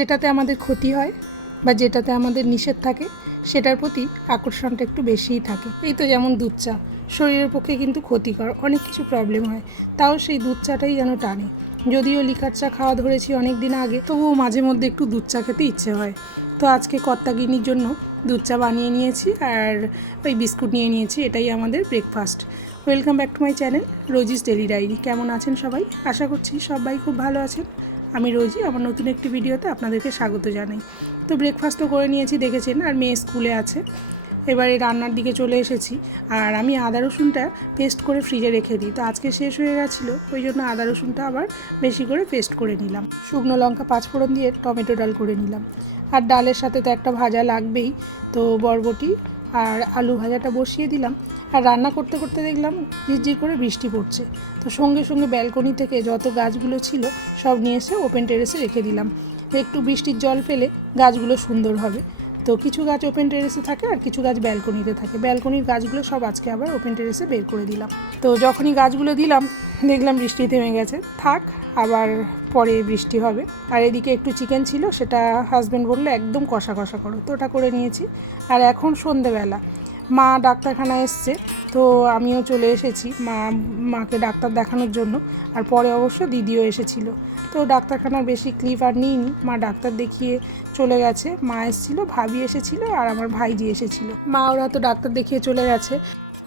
যেটাতে আমাদের ক্ষতি হয় বা যেটাতে আমাদের নিষেধ থাকে সেটার প্রতি আকর্ষণটা একটু বেশিই থাকে। এই তো যেমন দুধ চা, শরীরের পক্ষে কিন্তু ক্ষতিকর, অনেক কিছু প্রবলেম হয়, তাও সেই দুধ চাটাই যেন টানে। যদিও লিকার চা খাওয়া ধরেছি অনেক দিন আগে, তবুও মাঝে মধ্যে একটু দুধ চা খেতে ইচ্ছে হয়। তো আজকে কর্তাগিনীর জন্য দুধ চা বানিয়ে নিয়েছি আর ওই বিস্কুট নিয়ে নিয়েছি, এটাই আমাদের breakfast. Welcome back to my channel Rosie's daily diary. কেমন আছেন সবাই? আশা করছি সবাই খুব ভালো আছেন। আমি রোজি আমার নতুন একটি ভিডিওতে আপনাদেরকে স্বাগত জানাই। তো ব্রেকফাস্টও করে নিয়েছি দেখেছেন, আর মেয়ে স্কুলে আছে। এবারে রান্নার দিকে চলে এসেছি। আর আমি আদা রসুনটা পেস্ট করে ফ্রিজে রেখে দিই, তো আজকে শেষ হয়ে গেছিলো, ওই জন্য আদা রসুনটা আবার বেশি করে পেস্ট করে নিলাম। শুকনো লঙ্কা 5 ফোড়ন দিয়ে টমেটো ডাল করে নিলাম। আর ডালের সাথে তো একটা ভাজা লাগবেই, তো বরবটি আর আলু ভাজাটা বসিয়ে দিলাম। আর রান্না করতে করতে দেখলাম ঝিরঝির করে বৃষ্টি পড়ছে, তো সঙ্গে সঙ্গে ব্যালকনি থেকে যত গাছগুলো ছিল সব নিয়ে এসে ওপেন টেরেসে রেখে দিলাম। একটু বৃষ্টির জল পেলে গাছগুলো সুন্দর হবে। তো কিছু গাছ ওপেন টেরেসে থাকে আর কিছু গাছ ব্যালকনিতে থাকে। ব্যালকনির গাছগুলো সব আজকে আবার ওপেন টেরেসে বের করে দিলাম। তো যখনই গাছগুলো দিলাম দেখলাম বৃষ্টি থেমে গেছে, থাক আবার পরে বৃষ্টি হবে। আর এদিকে একটু চিকেন ছিল, সেটা হাজব্যান্ড বললো একদম কষা কষা করো, তো ওটা করে নিয়েছি। আর এখন সন্ধেবেলা, মা ডাক্তারখানায় এসছে, তো আমিও চলে এসেছি মাকে ডাক্তার দেখানোর জন্য। আর পরে অবশ্য দিদিও এসেছিল। তো ডাক্তারখানার বেশি ক্লিপ আর নিইনি, মা ডাক্তার দেখিয়ে চলে গেছে। মা এসেছিলো, ভাবি এসেছিলো আর আমার ভাইজি এসেছিলো। মা ওরা তো ডাক্তার দেখিয়ে চলে গেছে।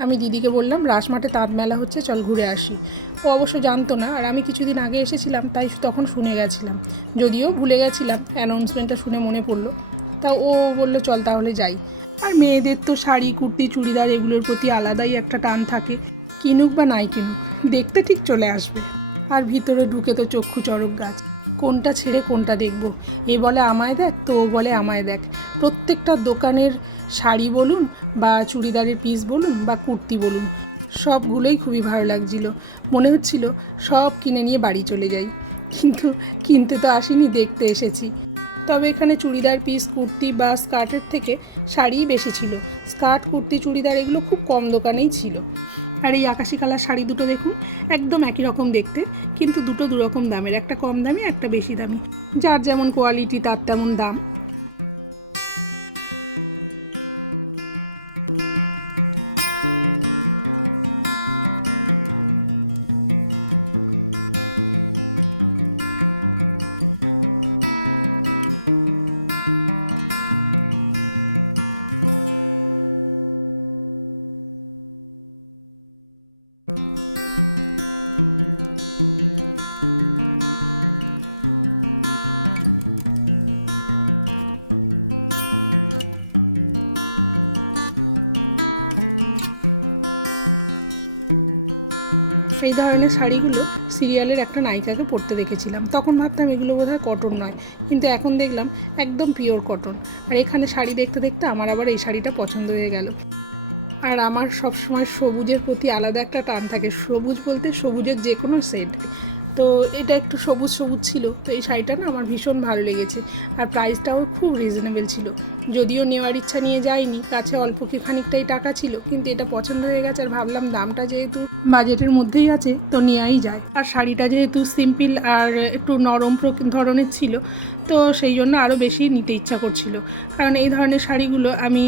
আমি দিদিকে বললাম রাসমাঠে তাঁত মেলা হচ্ছে, চল ঘুরে আসি। ও অবশ্য জানতো না, আর আমি কিছুদিন আগে এসেছিলাম তাই তখন শুনে গেছিলাম, যদিও ভুলে গেছিলাম। অ্যানাউন্সমেন্টটা শুনে মনে পড়লো, তা ও বললো চল তাহলে যাই। আর মেয়েদের তো শাড়ি কুর্তি চুড়িদার এগুলোর প্রতি আলাদাই একটা টান থাকে, কিনুক বা নাই কিনুক দেখতে ঠিক চলে আসবে। আর ভিতরে ঢুকে তো চক্ষু চড়ক গাছ, কোনটা ছেড়ে কোনটা দেখব। এ বলে আমায় দেখ, তো ও বলে আমায় দেখ। প্রত্যেকটা দোকানের শাড়ি বলুন বা চুড়িদারের পিস বলুন বা কুর্তি বলুন, সবগুলোই খুবই ভালো লাগছিল। মনে হচ্ছিল সব কিনে নিয়ে বাড়ি চলে যাই, কিন্তু কিনতে তো আসিনি, দেখতে এসেছি। তবে এখানে চুড়িদার পিস কুর্তি বা স্কার্টের থেকে শাড়িই বেশি ছিল। স্কার্ট কুর্তি চুড়িদার এগুলো খুব কম দোকানেই ছিল। আর এই আকাশি কালার শাড়ি দুটো দেখুন, একদম একই রকম দেখতে, কিন্তু দুটো দুরকম দামের, একটা কম দামি একটা বেশি দামি। যার যেমন কোয়ালিটি তার তেমন দাম। এই ধরনের শাড়িগুলো সিরিয়ালের একটা নায়িকাকে পরতে দেখেছিলাম, তখন ভাবতাম এগুলো বোধহয় কটন নয়, কিন্তু এখন দেখলাম একদম পিওর কটন। আর এখানে শাড়ি দেখতে দেখতে আমার আবার এই শাড়িটা পছন্দ হয়ে গেল। আর আমার সবসময় সবুজের প্রতি আলাদা একটা টান থাকে, সবুজ বলতে সবুজের যে কোনো শেড। তো এটা একটু সবুজ সবুজ ছিল, তো এই শাড়িটা না আমার ভীষণ ভালো লেগেছে। আর প্রাইসটাও খুব রিজনেবল ছিল। যদিও নেওয়ার ইচ্ছা নিয়ে যাইনি, কাছে অল্প খানিকটাই টাকা ছিল, কিন্তু এটা পছন্দ হয়ে গেছে। আর ভাবলাম দামটা যেহেতু বাজেটের মধ্যেই আছে তো নেওয়াই যায়। আর শাড়িটা যেহেতু সিম্পল আর একটু নরম ধরনের ছিল, তো সেই জন্য আরও বেশি নিতে ইচ্ছা করছিল। কারণ এই ধরনের শাড়িগুলো আমি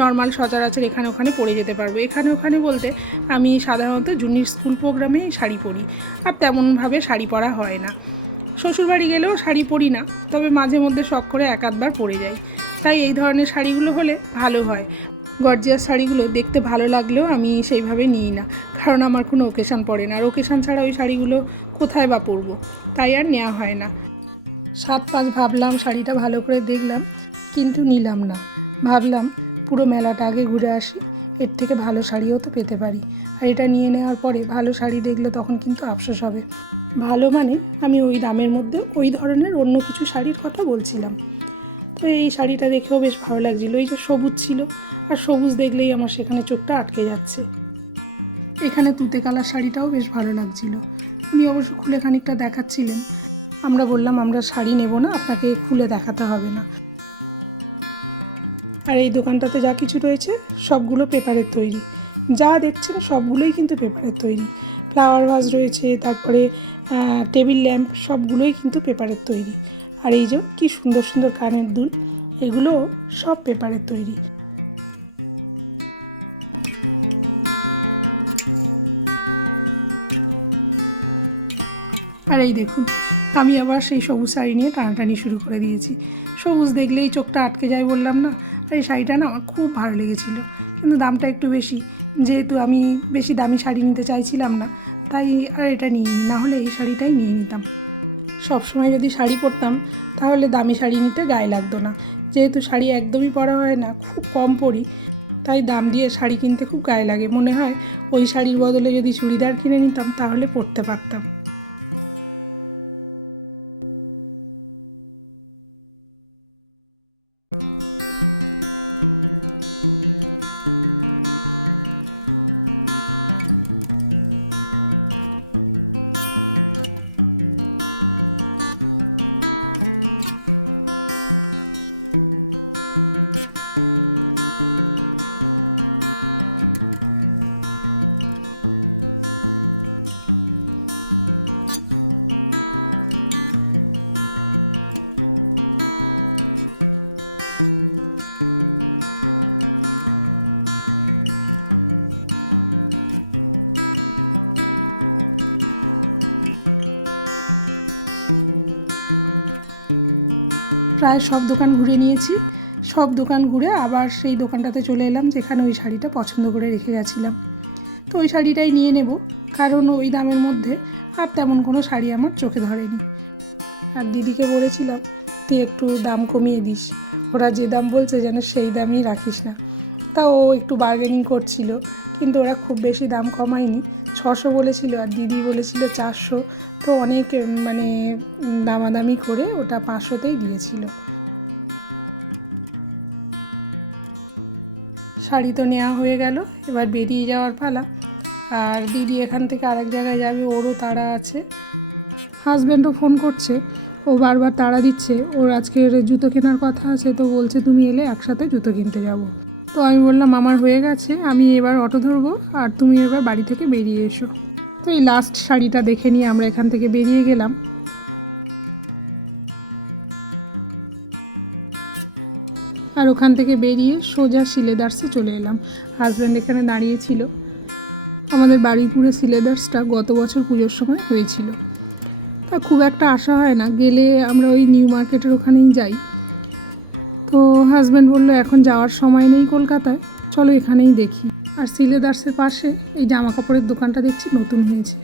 নর্মাল সচরাচর এখানে ওখানে পরে যেতে পারবো। এখানে ওখানে বলতে আমি সাধারণত জুনিয়র স্কুল প্রোগ্রামেই শাড়ি পরি, আর তেমনভাবে শাড়ি পরা হয় না। শ্বশুরবাড়ি গেলেও শাড়ি পরি না, তবে মাঝে মধ্যে শখ করে এক আধবার পরে যাই। তাই এই ধরনের শাড়িগুলো হলে ভালো হয়। গর্জিয়াস শাড়িগুলো দেখতে ভালো লাগলেও আমি সেইভাবে নিই না, কারণ আমার কোনো ওকেশান পড়ে না। আর ওকেশান ছাড়া ওই শাড়িগুলো কোথায় বা পরবো, তাই আর নেওয়া হয় না। 7-5 ভাবলাম, শাড়িটা ভালো করে দেখলাম, কিন্তু নিলাম না। ভাবলাম পুরো মেলাটা আগে ঘুরে আসি, এর থেকে ভালো শাড়িও তো পেতে পারি। আর এটা নিয়ে নেওয়ার পরে ভালো শাড়ি দেখলে তখন কিন্তু আফসোস হবে। ভালো মানে আমি ওই দামের মধ্যে ওই ধরনের অন্য কিছু শাড়ির কথা বলছিলাম। তো এই শাড়িটা দেখেও বেশ ভালো লাগছিলো, এই যে সবুজ ছিল, আর সবুজ দেখলেই আমার সেখানে চোখটা আটকে যাচ্ছে। এখানে তুতে কালার শাড়িটাও বেশ ভালো লাগছিল। উনি অবশ্য খুলে খানিকটা দেখাচ্ছিলেন। আমরা বললাম আমরা শাড়ি নেব না, আপনাকে খুলে দেখাতে হবে না। আর এই দোকানটাতে যা কিছু রয়েছে সবগুলো পেপারের তৈরি, যা দেখছেন সবগুলোই কিন্তু পেপারের তৈরি। ফ্লাওয়ার ভাস রয়েছে, তারপরে টেবিল ল্যাম্প, সবগুলোই কিন্তু পেপারের তৈরি। আর এই যে কি সুন্দর সুন্দর কানের দুল, এগুলো সব পেপারের তৈরি। আর এই দেখুন, আমি আবার সেই সবুজ শাড়ি নিয়ে টানাটানি শুরু করে দিয়েছি। সবুজ দেখলেই চোখটা আটকে যায় বললাম না। আর এই শাড়িটা না আমার খুব ভালো লেগেছিলো, কিন্তু দামটা একটু বেশি। যেহেতু আমি বেশি দামি শাড়ি নিতে চাইছিলাম না, তাই আর এটা নিইনি, না হলে এই শাড়িটাই নিয়ে নিতাম। সবসময় যদি শাড়ি পরতাম তাহলে দামি শাড়ি নিতে গায়ে লাগতো না। যেহেতু শাড়ি একদমই পরা হয় না, খুব কম পরি, তাই দাম দিয়ে শাড়ি কিনতে খুব গায়ে লাগে। মনে হয় ওই শাড়ির বদলে যদি চুড়িদার কিনে নিতাম তাহলে পরতে পারতাম। প্রায় সব দোকান ঘুরে নিয়েছি। সব দোকান ঘুরে আবার সেই দোকানটাতে চলে এলাম যেখানে ওই শাড়িটা পছন্দ করে রেখে গেছিলাম। তো ওই শাড়িটাই নিয়ে নেব, কারণ ওই দামের মধ্যে আর তেমন কোনো শাড়ি আমার চোখে ধরেনি। আর দিদিকে বলেছিলাম তুই একটু দাম কমিয়ে দিস, ওরা যে দাম বলছে যেন সেই দামই রাখিস না। তা ও একটু বার্গেনিং করছিল, কিন্তু ওরা খুব বেশি দাম কমায়নি। 600 বলেছিল আর দিদি বলেছিল 400, তো অনেক মানে দামাদামি করে ওটা 500তেই দিয়েছিল। শাড়ি তো নেওয়া হয়ে গেল, এবার বেরিয়ে যাওয়ার পালা। আর দিদি এখান থেকে আরেক জায়গায় যাবে, ওরও তাড়া আছে। হাজব্যান্ডও ফোন করছে, ও বারবার তাড়া দিচ্ছে, ওর আজকের জুতো কেনার কথা আছে, তো বলছে তুমি এলে একসাথে জুতো কিনতে যাব। তো আমি বললাম আমার হয়ে গেছে, আমি এবার অটো ধরবো আর তুমি এবার বাড়ি থেকে বেরিয়ে এসো। তো এই লাস্ট শাড়িটা দেখে নিয়ে আমরা এখান থেকে বেরিয়ে গেলাম। আর ওখান থেকে বেরিয়ে সোজা সিলেদার্সে চলে এলাম। হাজব্যান্ড এখানে দাঁড়িয়েছিল। আমাদের বারুইপুরে সিলেদার্সটা গত বছর পুজোর সময় হয়েছিল। তা খুব একটা আশা হয় না, গেলে আমরা ওই নিউ মার্কেটের ওখানেই যাই। তো হাজব্যান্ড বললো এখন যাওয়ার সময় নেই কলকাতায়, চলো এখানেই দেখি। আর সিলেদার্সের পাশে এই জামা কাপড়ের দোকানটা দেখছি নতুন হয়েছে।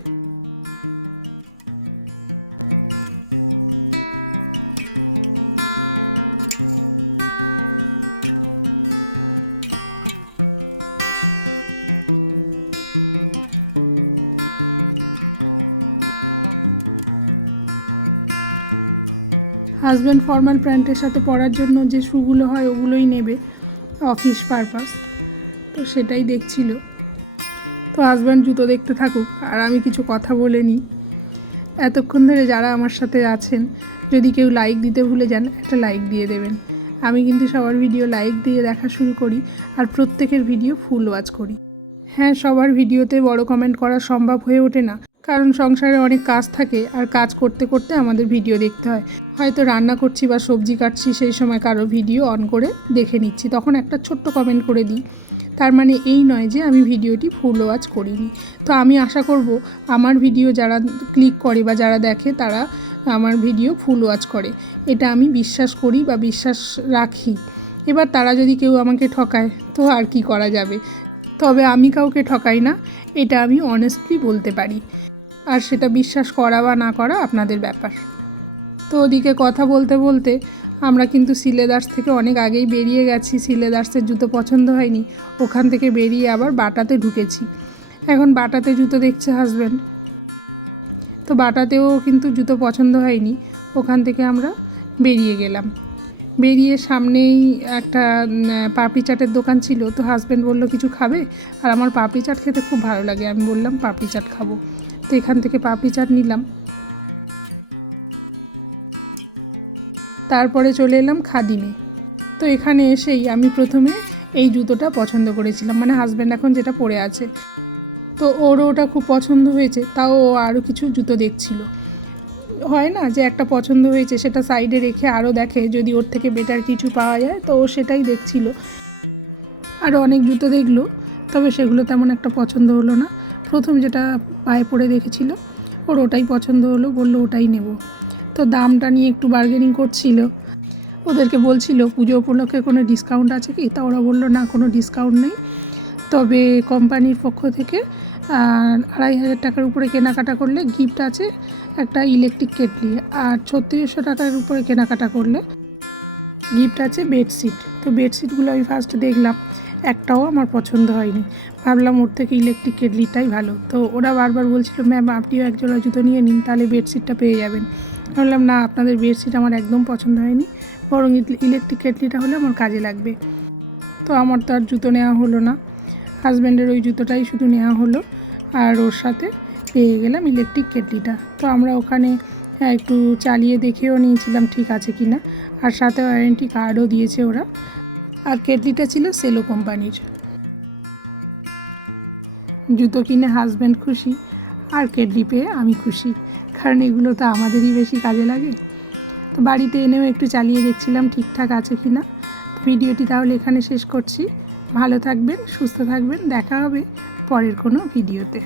হাজব্যান্ড ফর্মাল প্যান্টের সাথে পরার জন্য যে শ্যুগুলো হয় ওগুলোই নেবে, অফিস পারপাস, তো সেটাই দেখছিল। তো হাজব্যান্ড জুতো দেখতে থাকুক আর আমি কিছু কথা বলে নিই। এতক্ষণ ধরে যারা আমার সাথে আছেন, যদি কেউ লাইক দিতে ভুলে যান একটা লাইক দিয়ে দেবেন। আমি কিন্তু সবার ভিডিও লাইক দিয়ে দেখা শুরু করি আর প্রত্যেকের ভিডিও ফুল ওয়াচ করি। হ্যাঁ, সবার ভিডিওতে বড় কমেন্ট করা সম্ভব হয়ে ওঠে না, কারণ সংসারে অনেক কাজ থাকে আর কাজ করতে করতে আমাদের ভিডিও দেখতে হয়। হয়তো রান্না করছি বা সবজি কাটছি, সেই সময় কারো ভিডিও অন করে দেখে নিচ্ছি, তখন একটা ছোট্ট কমেন্ট করে দিই। তার মানে এই নয় যে আমি ভিডিওটি ফুল ওয়াচ করিনি। তো আমি আশা করব আমার ভিডিও যারা ক্লিক করে বা যারা দেখে তারা আমার ভিডিও ফুল ওয়াচ করে, এটা আমি বিশ্বাস করি বা বিশ্বাস রাখি। এবার তারা যদি কেউ আমাকে ঠকায় তো আর কি করা যাবে, তবে আমি কাউকে ঠকাই না, এটা আমি অনেস্টলি বলতে পারি। আর সেটা বিশ্বাস করা বা না করা আপনাদের ব্যাপার। তো ওদিকে কথা বলতে বলতে আমরা কিন্তু সিলেদার্স থেকে অনেক আগেই বেরিয়ে গেছি। সিলেদার্সের জুতো পছন্দ হয়নি, ওখান থেকে বেরিয়ে আবার বাটাতে ঢুকেছি। এখন বাটাতে জুতো দেখছে হাজব্যান্ড, তো বাটাতেও কিন্তু জুতো পছন্দ হয়নি, ওখান থেকে আমরা বেরিয়ে গেলাম। বেরিয়ে সামনেই একটা পাপড়ি চাটের দোকান ছিল, তো হাজব্যান্ড বলল কিছু খাবে, আর আমার পাপড়ি চাট খেতে খুব ভালো লাগে। আমি বললাম পাপড়ি চাট খাবো, তো এখান থেকে পাপড়ি চাট নিলাম। তারপরে চলে এলাম খাদিমে। তো এখানে এসেই আমি প্রথমে এই জুতোটা পছন্দ করেছিলাম, মানে হাজব্যান্ড এখন যেটা পরে আছে, তো ওরও ওটা খুব পছন্দ হয়েছে, তাও ও আরও কিছু জুতো দেখছিল। হয় না যে একটা পছন্দ হয়েছে সেটা সাইডে রেখে আরও দেখে যদি ওর থেকে বেটার কিছু পাওয়া যায়, তো ও সেটাই দেখছিল। আরও অনেক জুতো দেখলো, তবে সেগুলো তেমন একটা পছন্দ হলো না। প্রথম যেটা পায়ে পরে দেখেছিল ওর ওটাই পছন্দ হলো, বললো ওটাই নেব। তো দামটা নিয়ে একটু বার্গেনিং করছিল, ওদেরকে বলছিল পুজো উপলক্ষে কোনো ডিসকাউন্ট আছে কি, তা ওরা বললো না কোনো ডিসকাউন্ট নেই, তবে কোম্পানির পক্ষ থেকে 2,500 টাকার উপরে কেনাকাটা করলে গিফট আছে একটা ইলেকট্রিক কেটলি, আর 3600 টাকার উপরে কেনাকাটা করলে গিফট আছে বেডশিট। তো বেডশিটগুলো আমি ফার্স্ট দেখলাম, একটাও আমার পছন্দ হয়নি, ভাবলাম ওর থেকে ইলেকট্রিক কেটলিটাই ভালো। তো ওরা বারবার বলছিল ম্যাম আপনিও এক জোড়া জুতো নিয়ে নিন, তাহলে বেডশিটটা পেয়ে যাবেন। বললাম না, আপনাদের বেডশিট আমার একদম পছন্দ হয়নি, বরং ইলেকট্রিক কেটলিটা হলে আমার কাজে লাগবে। তো আমার তো আর জুতো নেওয়া হলো না, হাজব্যান্ডের ওই জুতোটাই শুধু নেওয়া হলো, আর ওর সাথে পেয়ে গেলাম ইলেকট্রিক কেটলিটা। তো আমরা ওখানে একটু চালিয়ে দেখেও নিয়েছিলাম ঠিক আছে কি না, আর সাথে ওয়ারেন্টি কার্ডও দিয়েছে ওরা। আর কেটলিটা ছিল সেলো কোম্পানির। জুতো কিনে হাজব্যান্ড খুশি, আর কেটলি পেয়ে আমি খুশি, কারণ এগুলো তো আমাদেরই বেশি কাজে লাগে। তো বাড়িতে এনেও একটু চালিয়ে দেখছিলাম ঠিকঠাক আছে কি না। ভিডিওটি তাহলে এখানে শেষ করছি। ভালো থাকবেন, সুস্থ থাকবেন, দেখা হবে পরের কোনো ভিডিওতে।